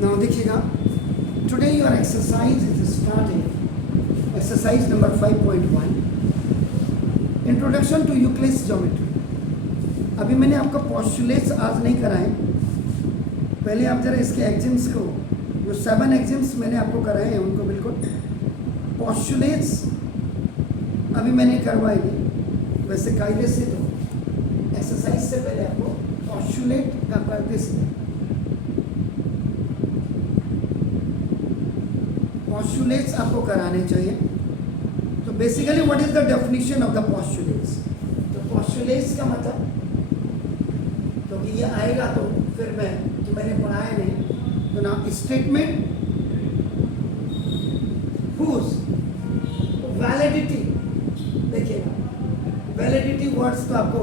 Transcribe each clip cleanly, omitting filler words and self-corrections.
Now देखिएगा, today your exercise is starting. Exercise number 5.1, Introduction to Euclid's Geometry. अभी मैंने आपका postulates आज नहीं कराए. पहले आप जरा इसके एग्जाम्स को, जो 7 एग्जाम्स मैंने आपको कराए हैं उनको बिल्कुल postulates अभी मैंने करवाए नहीं. वैसे कायदे से तो एक्सरसाइज से पहले आपको postulate का प्रैक्टिस, postulates आपको कराने चाहिए. तो basically what is the definition of the postulates? तो postulates का मतलब, तो कि ये आएगा तो फिर मैंने पढ़ाया नहीं, तो ना स्टेटमेंट whose वैलिडिटी, देखिएगा वैलिडिटी वर्ड्स तो आपको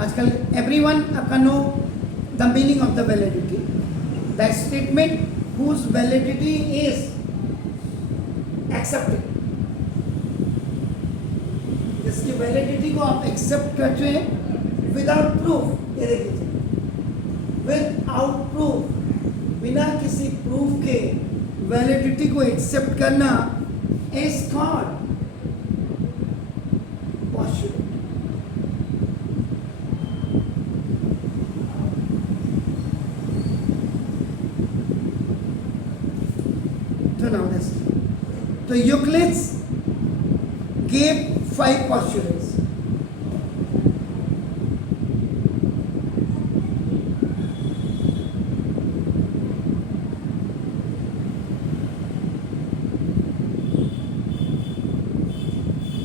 आजकल एवरीवन आपका know the meaning of the validity. The statement whose validity is accepted, जिसकी वैलिडिटी को आप एक्सेप्ट करते हैं विदाउट प्रूफ. ये देखिए, विदाउट प्रूफ, बिना किसी प्रूफ के वैलिडिटी को एक्सेप्ट करना is called postulate. So now this. So Euclid gave 5 postulates.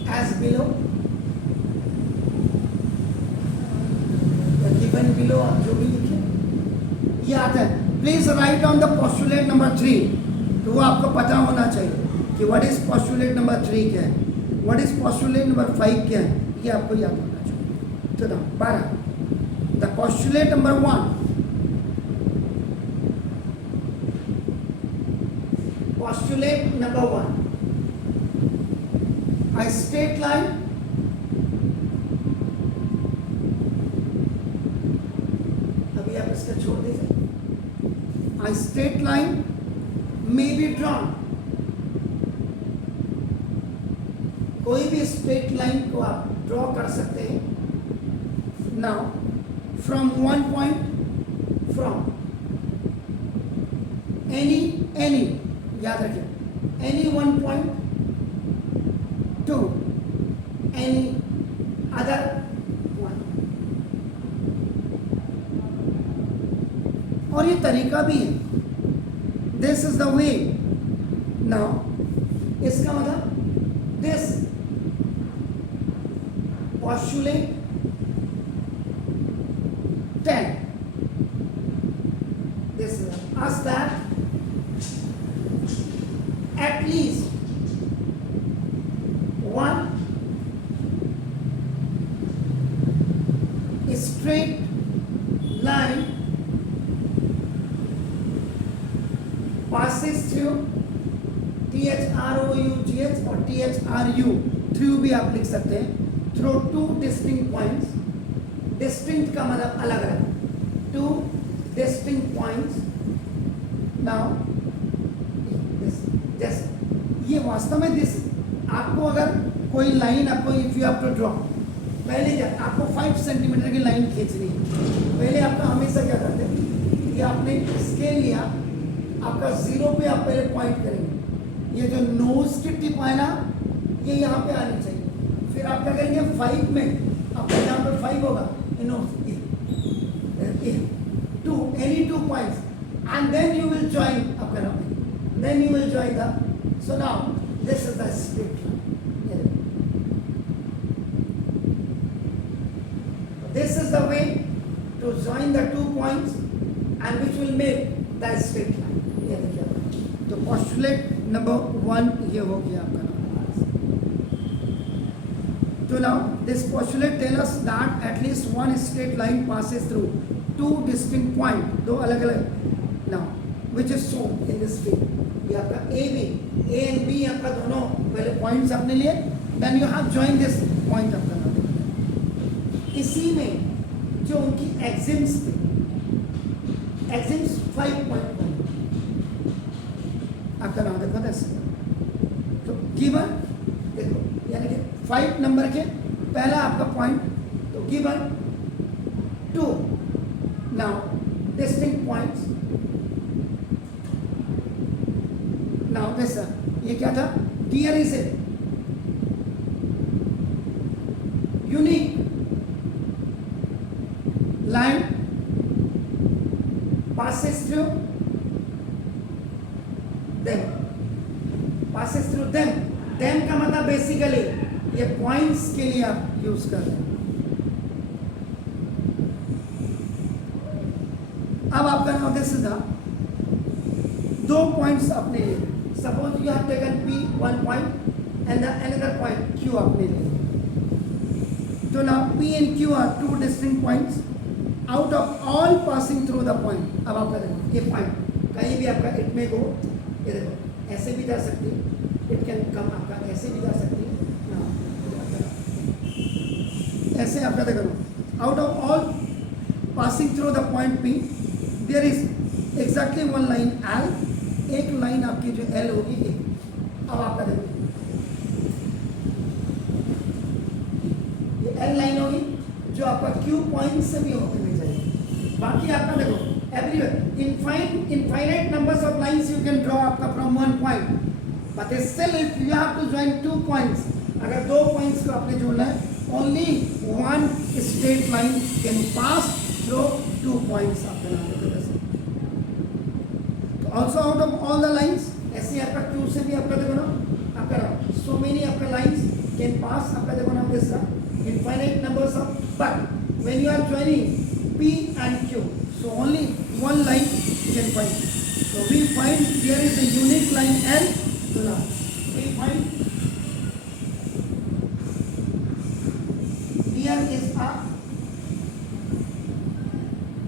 As below, given below, आप जो भी लिखे ये आता है. Please write down the postulate number 3. तो वो आपको पता होना चाहिए कि व्हाट इज postulate number 3 क्या है, व्हाट इज postulate number 5 क्या है, ये आपको याद होना चाहिए. तो ना 12, the postulate number 1, postulate number 1, a straight line अभी आप इसका छोड़ दीजिए. A straight line may be drawn, कोई भी स्ट्रेट लाइन को आप ड्रॉ कर सकते हैं. Now from one point, from any याद रखिए, any one point two any other one. और ये तरीका भी है. This is the way. Now इसका मतलब this postulate 10, this asks that at least one straight line passes through THROUGH और THRU, थ्रू भी आप लिख सकते हैं, through 2 distinct points. Distinct का मतलब अलग अलग, 2 distinct points. Now this ये वास्तव में दिस, आपको अगर कोई लाइन आपको if you have to draw, पहले क्या आपको 5 सेंटीमीटर की लाइन खींचनी है. पहले आपका हमेशा क्या करते हैं कि आपने स्केल लिया, आपका 0 पे आप पहले पॉइंट करेंगे. ये जो नोज की टिप है ना, ये यहाँ पे आनी चाहिए. फिर आप क्या करेंगे 5 में, आपका यहाँ पर 5 होगा, to any 2 points, and then you will join आपका नाम, then you will join the. So now this is the straight line. This is the way to join the 2 points and which will make the straight line. ये देखिए, तो postulate number 1 ये हो गया आपका. So now this postulate tells us that at least one straight line passes through 2 distinct points, दो अलग अलग. Now which is shown in this figure. ये आपका A and B आपका दोनों पहले पॉइंट्स आपने लिए, then you have joined this point आपका नाम. इसी में जो उनकी एग्जिम्स थे, एग्जिम्स 5.1, आपका नाम देखो 10। तो गिवन देखो यानी कि 5 नंबर के पहला आपका पॉइंट, तो given 2 now distinct points. Now this ये क्या था, there is a unique line passes through them, passes through them। them का मतलब बेसिकली ये पॉइंट्स के लिए आप यूज कर रहे हैं। अब आपका नाम दिस था 2 पॉइंट्स आपने लिए, suppose you have taken P 1 point and the another point Q आपने लिए। तो now P and Q are 2 distinct points out of all passing through the point। अब आपका देखो ये पॉइंट कहीं भी आपका इट में गो, ये देखो ऐसे भी जा सकती है, इट कैन कम आपका ऐसे भी जा सकती है, ऐसे आपका देखो out of all passing through the point P there is exactly 1 line L, एक लाइन आपकी जो L होगी एक। अब आपका देखो ये L लाइन होगी जो आपका Q पॉइंट से भी होते हुए जाएगी। बाकी आपका देखो everywhere infinite numbers of lines you can draw आपका from 1 point, but still if you have to join 2 points, अगर 2 पॉइंट्स को आपने जोड़ना है, only 1 straight line can pass through 2 points आपके नाम के वजह से। तो also out of all the lines, ऐसे आपका Q से भी आपका देखो ना आपका सो मेनी आपका लाइंस कैन पास आपका देखो ना this infinite numbers of, but when you are joining P and Q, so only 1 line can find। So we find here is a unique line L, so now we find here is a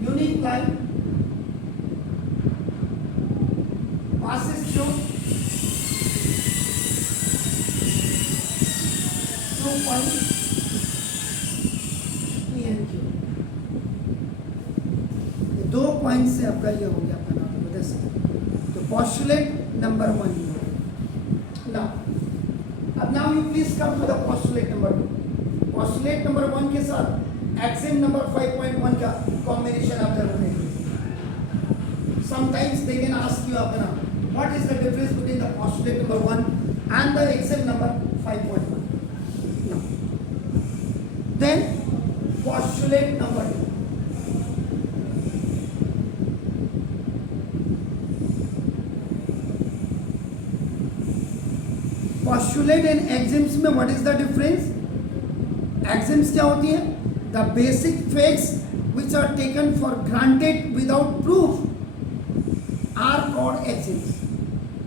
unique line passes through 2 points दो point से आपका ये हो गया आपका नाम बता सकते। तो पॉस्टुलेट नंबर 1 नाउ अब now you please come to the postulate number 2। Postulate number 1 के साथ एक्सिम नंबर 5.1 का कॉम्बिनेशन आप जरूर देखें। Sometimes they can ask you आपका नाम what is the difference between the postulate number 1 and the axiom number 5.1। Now then postulate number 2। Postulate and axioms में what is the difference? Axioms क्या होती है? The basic facts which are taken for granted without proof are called axioms.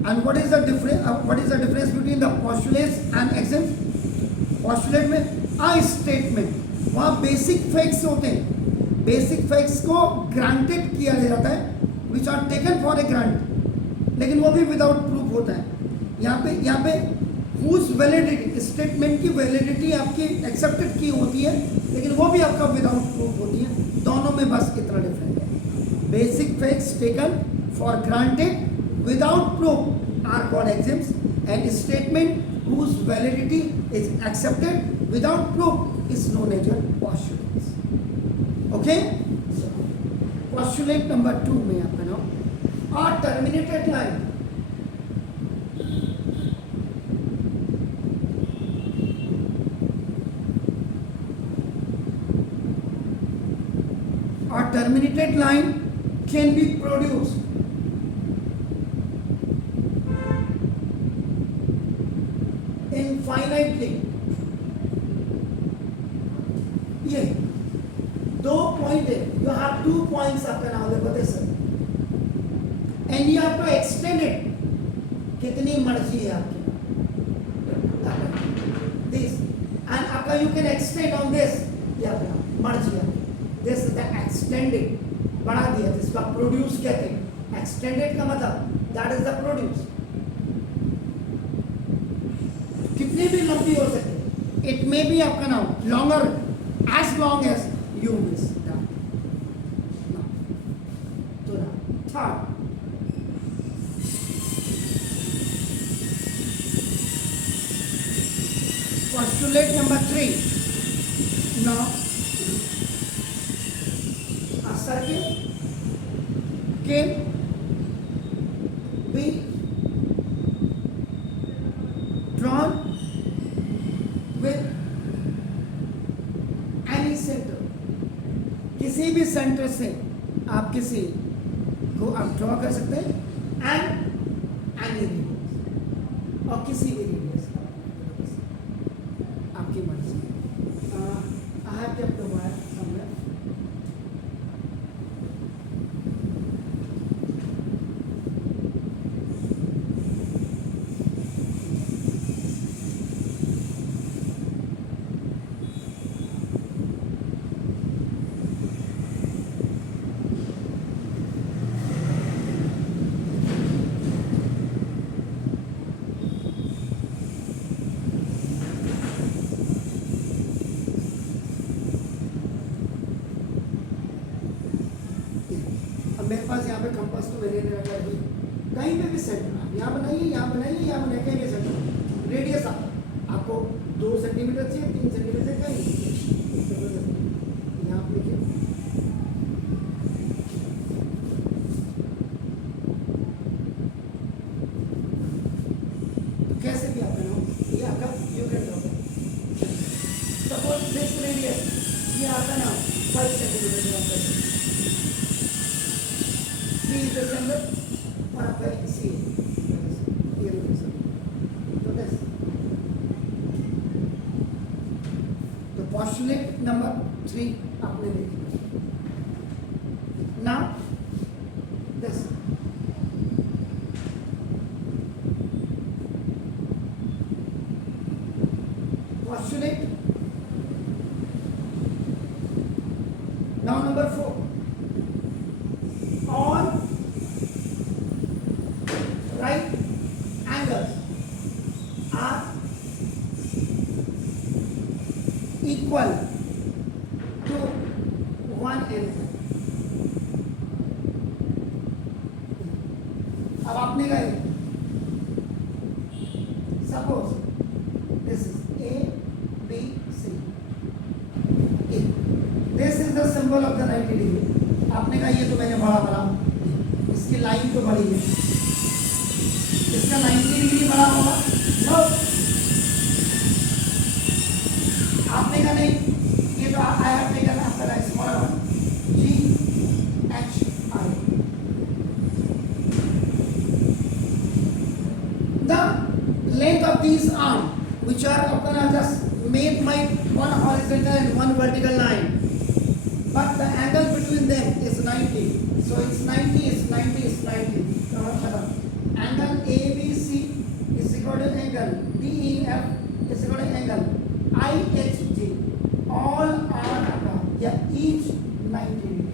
And what is the difference between the postulates and axioms? Postulate में a statement वहाँ basic facts होते हैं, basic facts को granted किया जाता है which are taken for a grant, लेकिन वो भी विदाउट प्रूफ होता है। यहाँ पे हुज वैलिडिटी, स्टेटमेंट की वैलिडिटी आपकी एक्सेप्टेड की होती है, लेकिन वो भी आपका विदाउट प्रूफ होती है। दोनों में बस इतना डिफरेंट है। Basic facts taken for granted without proof are called axioms, and statement whose validity is accepted without proof is known as postulates. Okay, postulate number 2 में आपका नाम a terminated line. A terminated line can be produced infinitely। ये 2 point है, you have 2 points आपका नाम बताए sir, and you have to extend it कितनी मर्जी है आपकी this, and आपका you can extend on this, ये आपका मर्जी है। दिस इज द एक्सटेंडेड, बढ़ा दिया, जिसका प्रोड्यूस कहते हैं। एक्सटेंडेड का मतलब दैट इज द प्रोड्यूस। कितनी भी लंबी हो सके, इट मे बी आपका नाम longer as long as you wish that. तो ना third postulate number 3. Now, a circle can be drawn with any center. किसी भी सेंटर से आप किसी को आप ड्रॉ कर सकते हैं एंड एनी रेडियस, और किसी भी रेडियस आपकी मर्जी। I have kept the wire somewhere. मेरे पास यहाँ पे कंपास तो मैंने रखा है, कहीं पे भी सेंटर आप यहाँ बनाइए, यहाँ बनाइए, यहाँ बनाइए, कहीं भी सेंटर। रेडियस आपको 2 सेंटीमीटर चाहिए, 3 सेंटीमीटर कहीं यहाँ पे लिखिए। तो कैसे भी आप बनाओ, ये आपका you can draw. Suppose this radius ये आता ना 5 सेंटीमीटर is the center और आपका सी ये रेडियस। तो this तो postulate number 3 आपने लिख लिया। Now this postulate now number 4, all right angles are equal to one angle। अब आपने कहा suppose this is A B C, this is the symbol of the 90 degree. आपने कहा ये तो मैंने बड़ा बना, इसकी लाइन तो बड़ी है, इसका 90 डिग्री बड़ा होगा। नो, आपने कहा नहीं, ये तो I have taken after a smaller one ji H I. The length of these arm which are अपना just made by one horizontal and one vertical line, but the angle between them is 90, so it's 90 is 90 is 90। angle ABC is equal to angle DEF is equal to angle IHG, all are या each 90 degree,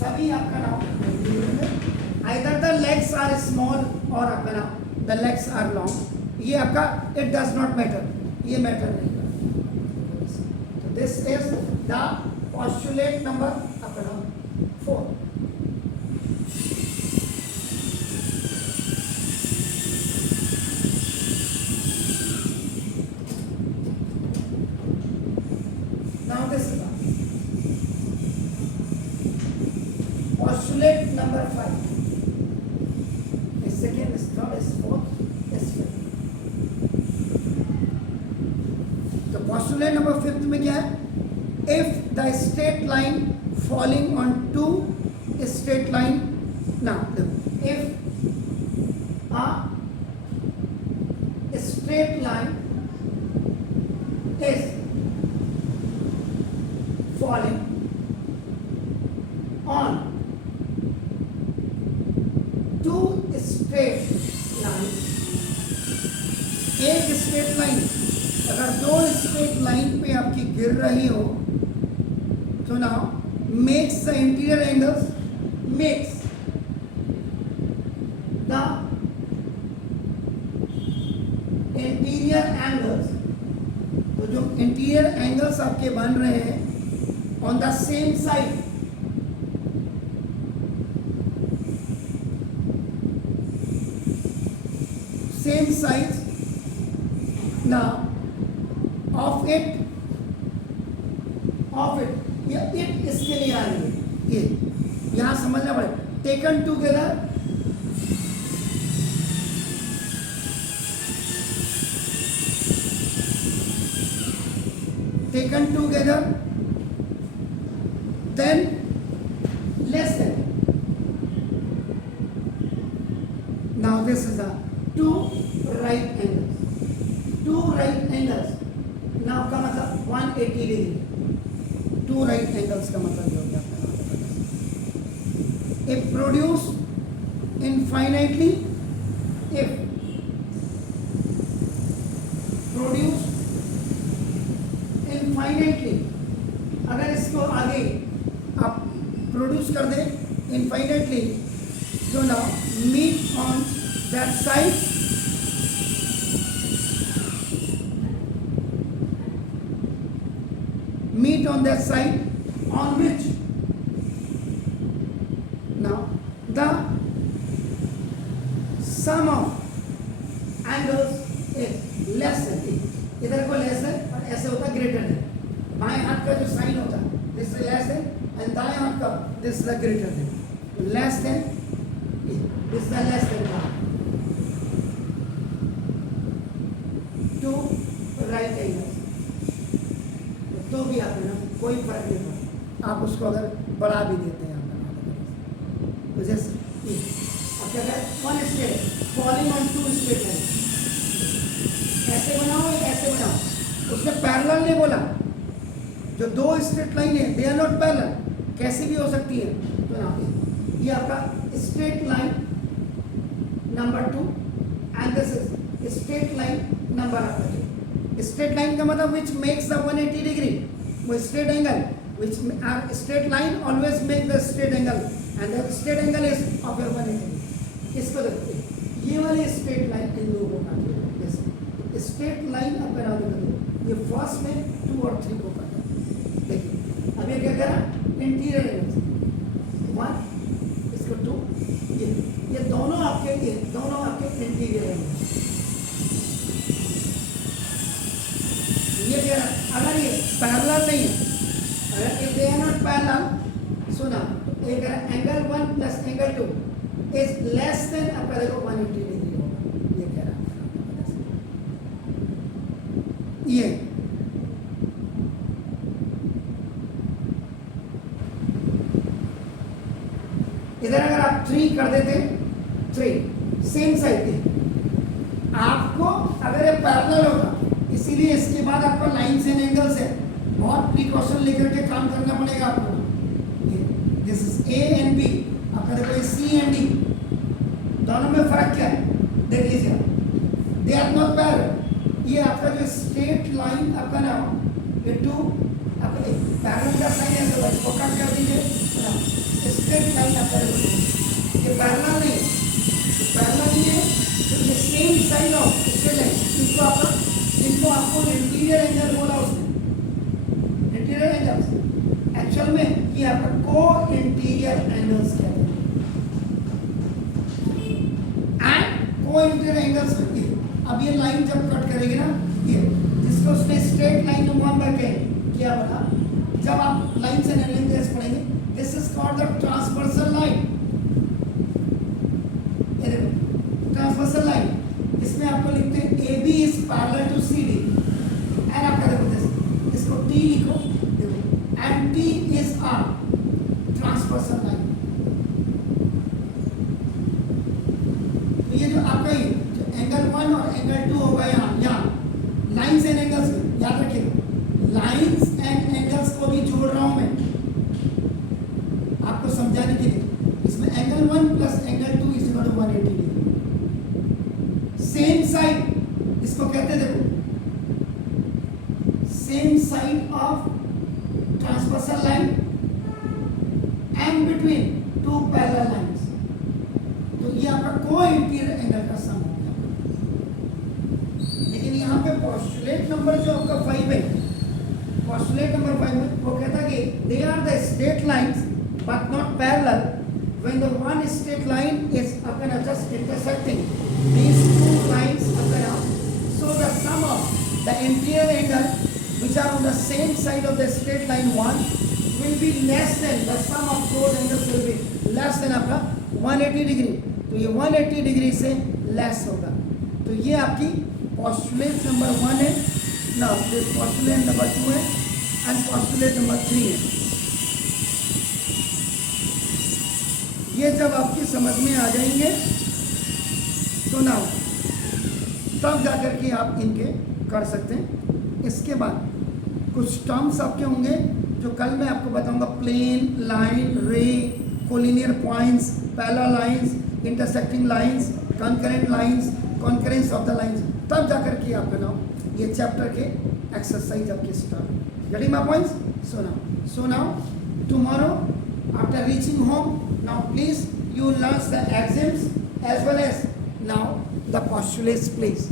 सभी आपका नाम either the legs are small और आपका नाम the legs are long। ये आपका it does not matter, ये मैटर नहीं करता। तो this is the postulate number आपका नाम 4। Now this is the postulate number 5, is second, is third, is fourth, is fifth। तो postulate number 5 में क्या है? If the straight line falling on two straight line, now if a straight line is falling on two straight lines, एक straight line अगर 2 straight line पे आपकी गिर रही हो तो now makes the interior angles, makes the interior angles, तो जो interior angles आपके बन रहे हैं on the same side, same sides, now of it, ये इट इसके लिए आ रही है, ये यहां समझना पड़ेगा। Taken together, taken together, then less than. Now this is a two right angles. Two right angles. Now का मतलब 180 डिग्री। two right angles का मतलब ये हो गया आपका। If produced infinitely, if produced infinitely, अगर इसको आगे आप प्रोड्यूस कर दें इनफाइनाइटली, तो ना meet on that side, meet on that side on which now the sum of angles is less than, इधर को लेस है और ऐसे होता है ग्रेटर है। बाएं हाथ का जो साइन होता है this is less than, and दाएं हाथ का this is the greater than. Less than, this is the less than two right angles. तो भी आप ना कोई फर्क नहीं पड़ता, आप उसको अगर बढ़ा भी देते हैं आप, तो जैसे अब क्या करें, one straight falling on two straight है, ऐसे बनाओ ऐसे बनाओ। उसने पैरेलल नहीं बोला, जो दो स्ट्रेट लाइन है दे आर नॉट पैरेलल, कैसी भी हो सकती है। तो यहाँ पे ये आपका straight line number 2 and this is straight line number आपका 2। स्ट्रेट लाइन का मतलब विच मेक्स द 180 डिग्री, वो straight angle which are straight line always make the straight angle and the straight angle is of your 180। इसको देखते ये वाली straight line in लोगों का स्ट्रेट लाइन अब बना दो, ये फर्स्ट में 2 और 3 को करना। देखिए अब ये क्या करा, इंटीरियर एंगल 1, इसको 2, ये दोनों आपके इंटीरियर एंगल। ये कह रहा अगर ये पैरेलल नहीं है, अगर if they are not parallel, सुना ये कह रहा angle 1 plus angle 2 is less than, अब देखो 180 डिग्री होगा, ये कह रहा ये इधर अगर आप 3 कर देते, 3 सेम साइड के, आपको अगर ये पैरेलल होगा, इसीलिए इसके बाद आपको लाइन्स एंड एंगल्स है, बहुत प्रिकॉशन लेकर के काम करना पड़ेगा आपको। This is A and B, आपका देखो सी एंड डी, दोनों में फर्क क्या है देख लीजिए, दे आर नॉट पैरेलल। ये आपका जो स्ट्रेट लाइन आपका ना ये 2 आपका पैरेलल का साइन है, तो इसको कट कर दीजिए, स्ट्रेट लाइन आपका ये पैरेलल नहीं है, पैरेलल नहीं है, तो ये same side of straight line, इनको आपको इंटीरियर एंगल बोला उसने, इंटीरियर एंगल्स एक्चुअल में ये आपका को इंटीरियर एंगल्स कहते हैं, एंड को इंटीरियर एंगल्स होती है। अब ये लाइन जब कट करेगी ना, ये जिसको उसने स्ट्रेट लाइन नंबर कहे, क्या बोला, जब आप लाइन से एनालिसिस पढ़ेंगे, this is called the transversal line. ये देखो ट्रांसवर्सल लाइन, इसमें आपको लिखते हैं A B is parallel to C D, and आपका देखो इसको टी लिखो, देखो and T is our transversal line. तो ये जो आपका ये एंगल 1 और एंगल 2 होगा, यहाँ लाइन्स एंड एंगल्स में याद रखिएगा, लाइन्स एंड एंगल्स को भी जोड़ रहा हूं मैं आपको समझाने के लिए। इसमें angle 1 plus angle 2 is equal to 180 degree. Same side इसको कहते हैं, देखो same side of transversal line and between 2 parallel lines, तो ये आपका को इंटीरियर एंगल का सम हो गया। लेकिन यहाँ पे पोस्टुलेट नंबर जो आपका 5 है, पोस्टुलेट नंबर 5 में वो कहता है कि they are the straight lines but not parallel when the one straight line is upon just intersecting these 2 lines upon, so the sum of the interior angle which are on the same side of the straight line 1 will be less than, the sum of those angles will be less than आपका 180 degree. तो ये 180 degree से less होगा। तो ये आपकी postulate number 1 है ना, पोस्टुलेट नंबर 2 है एंड पोस्टुलेट नंबर 3 है। ये जब आपकी समझ में आ जाएंगे तो ना तब जाकर के आप इनके कर सकते हैं। इसके बाद कुछ टर्म्स आपके होंगे जो कल मैं आपको बताऊंगा, प्लेन, लाइन, रे, collinear points, parallel lines, intersecting lines, concurrent lines, concurrence of the lines, तब जाकर के आपका नाम ये चैप्टर के एक्सरसाइज आपके start. Getting my points? So now tomorrow after reaching home, now please you learn the axioms as well as now the postulates please.